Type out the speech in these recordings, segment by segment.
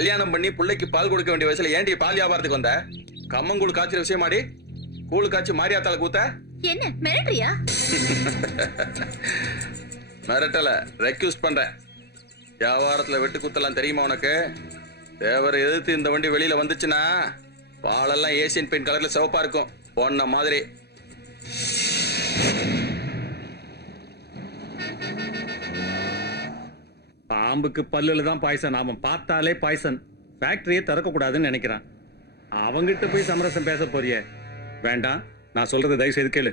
கல்யாணம் பண்ணி பிள்ளைக்கு பால் கொடுக்க வேண்டிய வயசுல ஏன்டி பால் வியாபாரத்துக்கு வந்த? கம்மங்கூழ் காய்ச்சற விஷயமாடி கூழ் காய்ச்சி மாரியாத்தால கூத்த. என்ன மிரட்டுறியா? மிரட்டல ரெக்யூஸ்ட் பண்றேன். வியாபாரத்துல வெட்டு குத்தலாம் தெரியுமா உனக்கு? தேவரை எதிர்த்து இந்த வண்டி வெளியில வந்துச்சுன்னா பாலெல்லாம் ஏசியன் பெயிண்ட் கலர்ல சிவப்பா இருக்கும். பொண்ண மாதிரி. பாம்புக்கு பல்லுல தான் பாய்சன். அவன் பார்த்தாலே பாய்சன். ஃபேக்டரியை திறக்க கூடாதுன்னு நினைக்கிறான். அவங்கிட்ட போய் சமரசம் பேச போறியே. வேண்டாம் நான் சொல்றதை தயவு செய்து கேளு.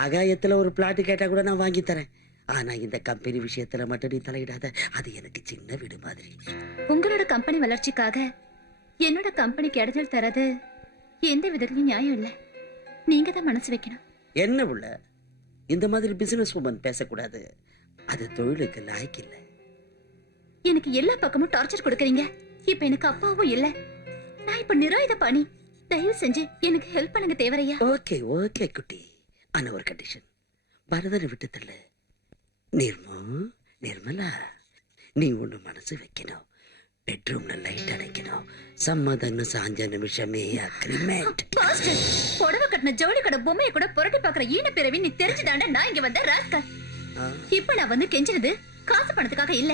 ஆகாயத்துல ஒரு பிளாட் கேட்டா கூட நான் வாங்கி தரேன். ஆனா இந்த கம்பெனி விஷயத்துல மட்டும் நீ தலையிடாத. அது எனக்கு சின்ன வீடு மாதிரி. உங்களோட கம்பெனி வளர்ச்சிக்காக என்னோட கம்பெனிக்கு இடைஞ்சல் தரது எந்த விதத்துலயும் நியாயம் இல்ல. நீங்க தான் மனசு வைக்கணும். என்ன உள்ள? இந்த மாதிரி பிசினஸ் உமன் பேசக்கூடாது. அது தொழிலுக்கு லாய்க்கு இல்லை. எனக்கு எல்லா பக்கமும் டார்ச்சர் கொடுக்கறீங்க. இப்ப எனக்கு அப்பாவும் இல்ல. நான் இப்ப நிராயுத பாணி. தயவு செஞ்சு எனக்கு ஹெல்ப் பண்ணுங்க தேவரையா. ஓகே ஓகே குட்டி. ஆனா ஒரு கண்டிஷன் பரதனை விட்டு தள்ளு. நிர்மா நிர்மலா நீ ஒண்ணு மனசு வைக்கணும். பெட்ரூம்ல லைட் அடைக்கணும். சம்மதன்னு சாஞ்ச நிமிஷமே அக்ரிமெண்ட் புடவை கட்டின ஜவுளி கடை பொம்மையை கூட புரட்டி பாக்குற ஈன பிறவி நீ தெரிஞ்சுதாண்ட நான் இங்க வந்த ராஸ்கல். இப்ப நான் வந்து கெஞ்சினது காசு பணத்துக்காக இல்ல.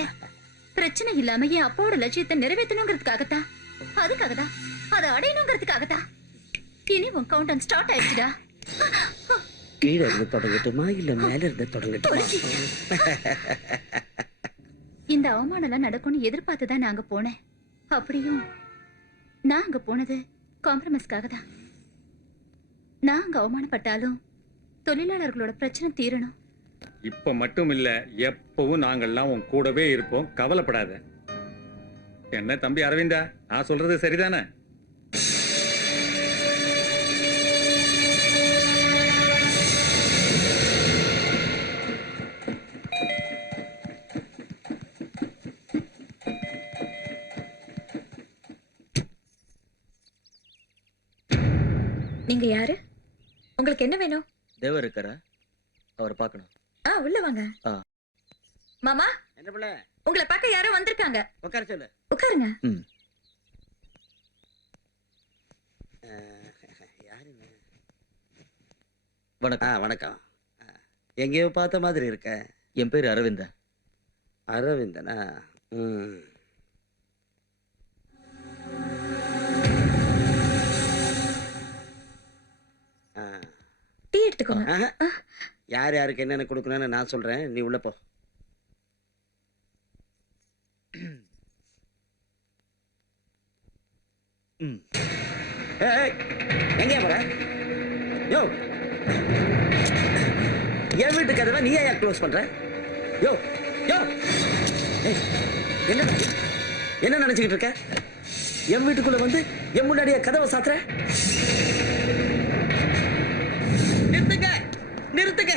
பிரச்சனை இல்லாம என் அப்பாவோட லட்சியத்தை நிறைவேற்றணுங்கிறதுக்காகத்தான் அதுக்காக தான் அதை அடையணுங்கிறதுக்காகத்தான் இனி உன் கவுண்டன் ஸ்டார்ட் ஆயிடுச்சுடா. கீழே இருந்து தொடங்கட்டுமா? இல்ல மேல இருந்து தொடங்கட்டுமா? இந்த அவமானம் எல்லாம் நடக்கும்னு எதிர்பார்த்து தான் நாங்க போனேன். அப்படியும் நான் அங்க போனது காம்ப்ரமைஸ்க்காக தான் நான் அங்க அவமானப்பட்டாலும் தொழிலாளர்களோட பிரச்சனை தீரணும். இப்ப மட்டும் இல்ல எப்பவும் நாங்கள்லாம் உன் கூடவே இருப்போம். கவலைப்படாத. என்ன தம்பி அரவிந்தா? நான் சொல்றது சரிதானே? நீங்க யாரு? உங்களுக்கு என்ன வேணும்? தேவர் இருக்காரா அவரை பார்க்கணும். ஆ உள்ள வாங்க. மாமா என்ன பிள்ளை? உங்களை பார்க்க யாரோ வந்திருக்காங்க. உட்கார சொல்லு. உட்காருங்க? வணக்கம். வணக்கம். எங்கேயோ பார்த்த மாதிரி இருக்க. என் பேர் அரவிந்தன். அரவிந்தனா? ம். ஆ. டீ எடுத்துக்கோங்க. யார் யாருக்கு என்னென்ன கொடுக்கணும்னு நான் சொல்கிறேன் நீ உள்ள போ. ம். எங்கேயா போற? யோ. என் வீட்டு கதவை நீ ஏன் க்ளோஸ் பண்ற? யோ யோ. என்ன என்ன நினைச்சுக்கிட்டு இருக்க? என் வீட்டுக்குள்ள வந்து என் முன்னாடியே கதவை சாத்துற? நிறுத்துங்க.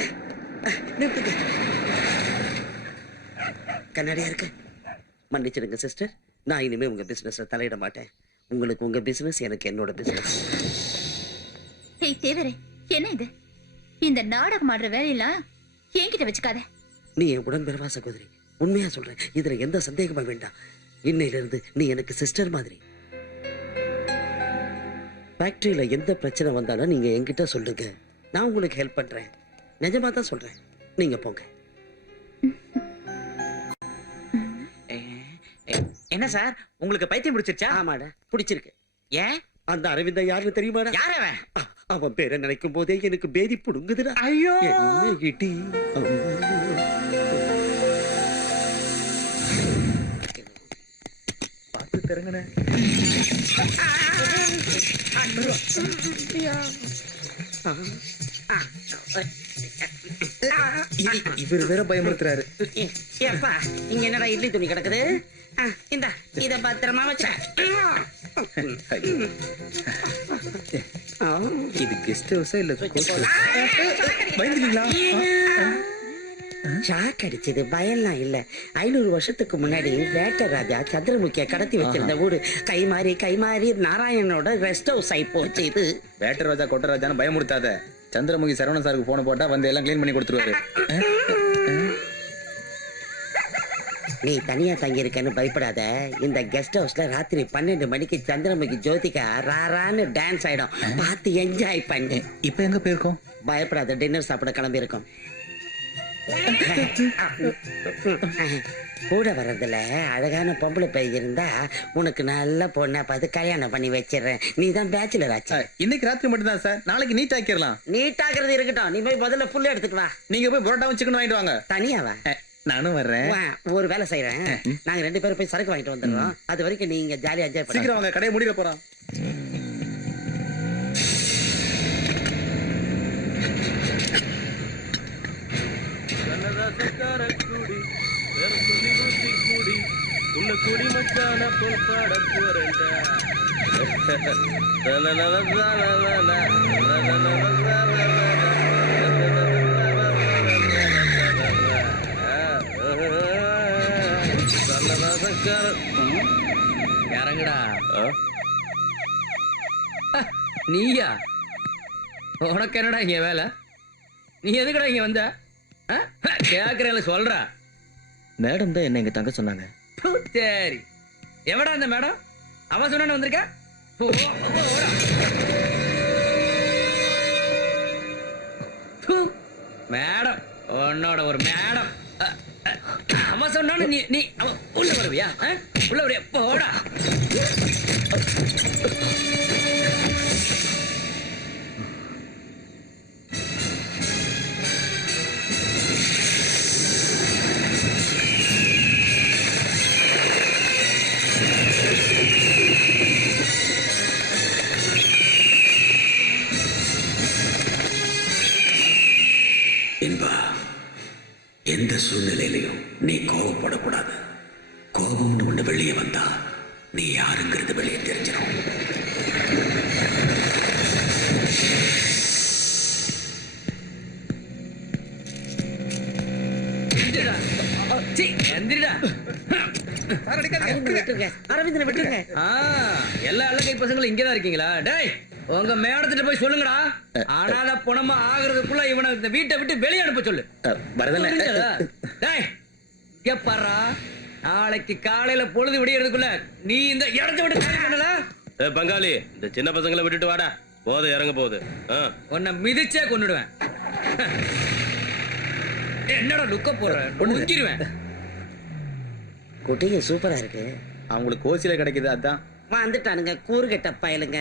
நிறுத்துங்க. கண்ணாடியா இருக்கு. மன்னிச்சிடுங்க சிஸ்டர். நான் இனிமே உங்க பிசினஸ்ல தலையிட மாட்டேன். உங்களுக்கு உங்க பிசினஸ் எனக்கு என்னோட பிசினஸ் ஏய் தேவரே என்ன இது? இந்த நாடகம் ஆடுற வேலையெல்லாம் என்கிட்ட வச்சுக்காத. நீ என் உடன் பிறவா சகோதரி. உண்மையா சொல்றேன். இதுல எந்த சந்தேகமும் வேண்டாம். இன்னையில இருந்து நீ எனக்கு சிஸ்டர் மாதிரி. ஃபேக்டரியில எந்த பிரச்சனை வந்தாலும் நீங்க என்கிட்ட சொல்லுங்க. நான் உங்களுக்கு ஹெல்ப் பண்றேன். நிஜமா தான் சொல்றேன் நீங்க போங்க என்ன சார் உங்களுக்கு பைத்தியம் பிடிச்சிருச்சா ஆமாடா பிடிச்சிருக்கு ஏன் அந்த அரவிந்தன் யாருன்னு தெரியுமாடா யார் அவன் அவன் பேரை நினைக்கும் போதே எனக்கு பேதி புடுங்குதுடா ஐயோ என்ன இடி பார்த்து திறங்கண்ணே இவர் வேற பயமுறுத்துறாரு. ஏப்பா இங்க என்னடா இட்லி துணி கிடக்குது? இந்தா இத பத்திரமா வச்ச. இது கெஸ்ட் ஹவுஸா இல்ல பயந்துட்டீங்களா? ஷாக் அடிச்சது பயம்லாம் இல்ல. ஐநூறு வருஷத்துக்கு முன்னாடி வேட்ட ராஜா சந்திரமுகிய கடத்தி வச்சிருந்த ஊரு கை மாறி கை மாறி நாராயணனோட ரெஸ்ட் ஹவுஸ் ஆகி போச்சு இது. வேட்டர் ராஜா கொட்ட ராஜான்னு பயமுறுத்தாத. சந்திரமுகி சரவணன் சாருக்கு போன போட்டா வந்து எல்லாம் க்ளீன் பண்ணி கொடுத்துருவாரு. நீ தனியா தங்கி இருக்கன்னு பயப்படாத. இந்த கெஸ்ட் ஹவுஸ்ல ராத்திரி பன்னெண்டு மணிக்கு சந்திரமுகி ஜோதிகா ராரான்னு டான்ஸ் ஆயிடும். பார்த்து என்ஜாய் பண்ணு. இப்ப எங்க போயிருக்கோம்? பயப்படாத டின்னர் சாப்பிட கிளம்பி இருக்கோம் கூட வர்றதுல அழகான பொம்பளை பையன் இருந்தா உனக்கு நல்ல பொண்ணா பார்த்து கல்யாணம் பண்ணி வச்சிடுறேன். நீ தான் பேச்சுலர் ஆச்சு இன்னைக்கு ராத்திரி மட்டும் தான் சார். நாளைக்கு நீட் ஆக்கிடலாம். நீட்டாகிறது இருக்கட்டும். நீ போய் முதல்ல புல் எடுத்துட்டு வா. நீங்க போய் புரோட்டாவும் சிக்கன் வாங்கிட்டு வாங்க. தனியாவா நானும் வர்றேன். ஒரு வேலை செய்யறேன் நாங்க ரெண்டு பேரும் போய் சரக்கு வாங்கிட்டு வந்துடுறோம். அது வரைக்கும் நீங்க ஜாலியா என்ஜாய் சீக்கிரம் வாங்க கடையை முடிக்க போறோம். இறங்குடா. நீயா? உனக்கு என்னடா இங்க வேலை? நீ எதுக்குடா இங்க வந்த? கேக்குறேன் சொல்றா. மேடம் தான் என்ன இங்க தங்க சொன்னாங்க. சரி. எவடா அந்த மேடம்? அவ சொன்னு வந்திருக்க? மேடம் உன்னோட ஒரு மேடம். அவ சொன்னான்னு நீ நீ அவ உள்ள வருவியா? உள்ள வருவியா? போடா. என்பா எந்த சூழ்நிலையிலையும் நீ கோபப்படக்கூடாது கோபம்னு ஒண்ணு வெளியே வந்தா நீ யாருங்கிறது வெளியே தெரிஞ்சிடும். அரவிந்தனை விட்டுருங்க அரவிந்தனை விட்டுருங்க. ஆ, எல்லா அழகை பசங்களும் இங்கதான் இருக்கீங்களா? டேய் உங்க மேடத்திட்ட போய் சொல்லுங்கடா. அனாத பணமா ஆகுறதுக்குள்ள இவனை இந்த வீட்டை விட்டு வெளியே அனுப்ப சொல்லு. பாருடா நாளைக்கு காலையில பொழுது விடியறதுக்குள்ள நீ இந்த இடத்தை விட்டு காலி பண்ணல பங்காளி இந்த சின்ன பசங்களை விட்டுட்டு வாடா. போதை இறங்க போகுது. உன்னை மிதிச்சே கொன்னுடுவேன். என்னடா லுக்க போற முடிஞ்சிருவேன் குட்டிங்க சூப்பரா இருக்கு. அவங்களுக்கு ஓசில கிடைக்குது அதான். வந்துட்டானுங்க கூறுகெட்ட பயலுங்க.